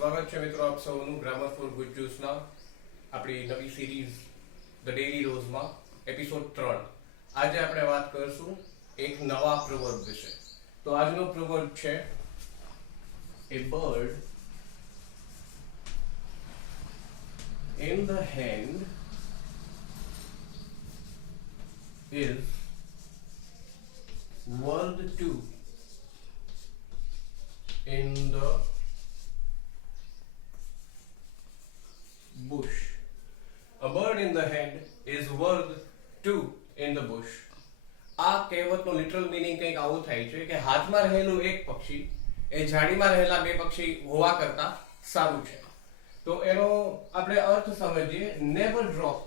સ્વાગત છે મિત્રો આપ સૌનું ગ્રામર ફોર ગુડ જ્યુસના આપણી નવી સિરીઝ ધ ડેલી રોઝમાં એપિસોડ 3. આજે આપણે વાત કરશું એક નવા પ્રોવર્બ વિશે. તો આજનો પ્રોવર્બ છે a bird in the hand is worth two in the bush. A bird in the hand is worth two in the bush. આ કહેવતનો લિટરલ મીનિંગ કંઈક આવું થાય છે કે હાથમાં રહેલું એક પક્ષી એ ઝાડીમાં રહેલા બે પક્ષી હોવા કરતા સારું છે. તો એનો આપણે અર્થ સમજીએ. Never drop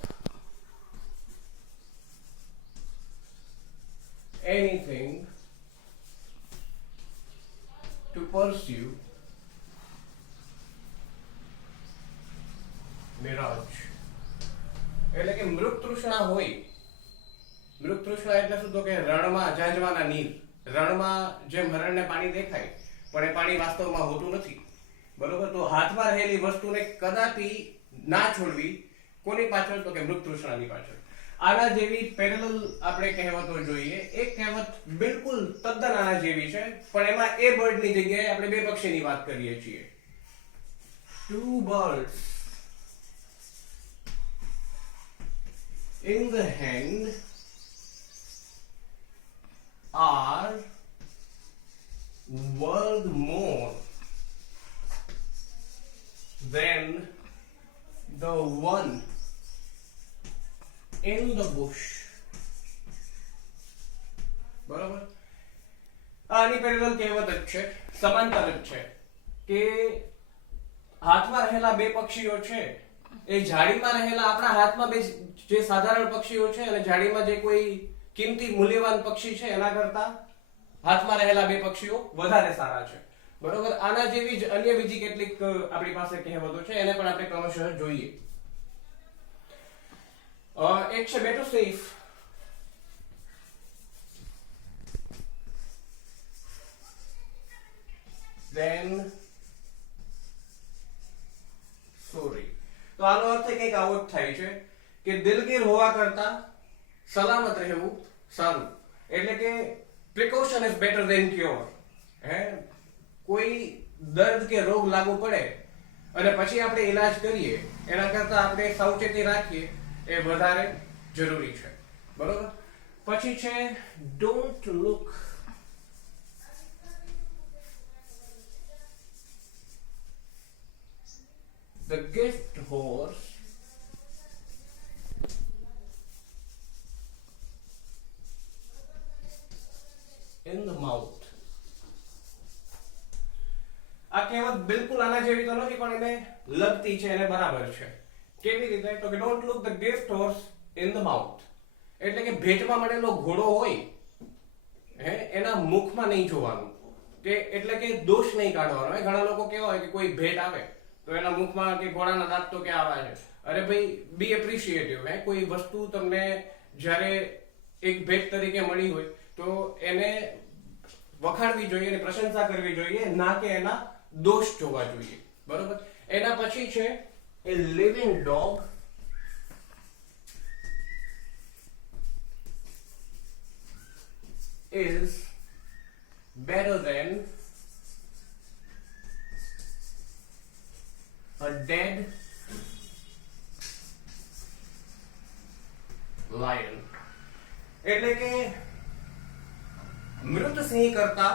anything to pursue mirage. એટલે કે મૃગતૃષ્ણા હોય. મૃગતૃષ્ણા એટલે શું? તો કે રણમાં ઝાંઝવાના નીર. રણમાં જેમ હરણને પાણી દેખાય પણ એ પાણી વાસ્તવમાં હોતું નથી, બરોબર? તો હાથમાં રહેલી વસ્તુને કદાપી ના છોડવી. કોની પાછળ? તો કે મૃગતૃષ્ણાની પાછળ. આના જેવી પેરેલલ આપણે કહેવતો જોઈએ. એક કહેવત બિલકુલ તદ્દન આના જેવી છે, પણ એમાં એ બર્ડની જગ્યાએ આપણે બે પક્ષીની વાત કરીએ છીએ. Two birds in the hand are worth more than the one in the bush. બરાબર? આની પેરેલલ કહેવત જ છે, સમાંતર જ છે કે હાથમાં રહેલા બે પક્ષીઓ છે એ ઝાડીમાં રહેલા આપણા હાથમાં બે જે સાધારણ પક્ષીઓ છે અને ઝાડીમાં જે કોઈ કિંમતી મૂલ્યવાન પક્ષી છે એના કરતા હાથમાં રહેલા બે પક્ષીઓ વધારે સારા છે. બરોબર? આના જેવી જ અન્ય બીજી કેટલીક આપણી પાસે કહેવતો છે, એને પણ આપણે ક્રમશઃ જોઈએ. એક છે better safe than sorry. તો આનો અર્થ કંઈક આવો જ થાય છે કે દિલગીર હોવા કરતા સલામત રહેવું સારું. એટલે કે precaution is better than cure. કોઈ દર્દ કે રોગ લાગુ પડે અને પછી આપણે ઈલાજ કરીએ એના કરતા આપણે સાવચેતી રાખીએ એ વધારે જરૂરી છે. બરોબર? પછી છે don't look the gift horse in the mouth. આ કહેવત બિલકુલ આના જેવી તો નથી, પણ એને લગતી છે, એને બરાબર છે. કેવી રીતે? તો કે don't look the gift horse in the mouth. એટલે કે ભેટમાં મળેલો ઘોડો હોય એના મુખમાં નહીં જોવાનું, કે એટલે કે દોષ નહીં કાઢવાનો. ઘણા લોકો કેવા હોય કે કોઈ ભેટ આવે તો એના મુખમાં કે ઘોડાના દાંત તો કે આવા છે. અરે ભાઈ, બી એપ્રિશિએટિવ. કોઈ વસ્તુ તમને જ્યારે એક ભેટ તરીકે મળી હોય તો એને વખાણવી જોઈએ અને પ્રશંસા કરવી જોઈએ, ના કે એના દોષ જોવા જોઈએ. બરોબર? એના પછી છે a living dog is better than a dead lion. એટલે કે મૃત સિંહ કરતા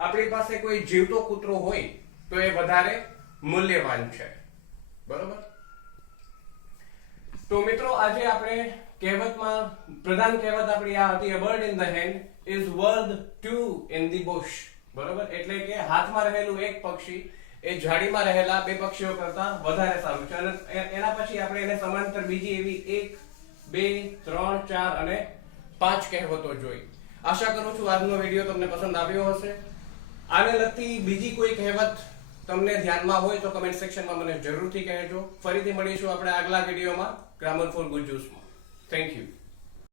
આપણી પાસે કોઈ જીવતો કૂતરો હોય તો એ વધારે મૂલ્યવાન છે. બરોબર? તો મિત્રો, આજે આપણે કહેવતમાં પ્રધાન કહેવત આપણી આ હતી, a bird in the hand is worth two in the bush. બરોબર? એટલે કે હાથમાં રહેલું એક પક્ષી એ ઝાડીમાં રહેલા બે પક્ષીઓ કરતા વધારે સારું છે. અને એના પછી આપણે એને સમાંતર બીજી એવી 1, 2, 3, 4 અને 5 કહેવતો જોઈ. આશા કરું છું આજનો વિડીયો તમને પસંદ આવ્યો હશે. આને લગતી બીજી કોઈ કહેવત તમને ધ્યાનમાં હોય તો કમેન્ટ સેક્શનમાં મને જરૂરથી કહેજો. ફરીથી મળીશું આપણે આગલા વિડીયોમાં ગ્રામર ફોર ગુડ જ્યુસમાં. Thank you.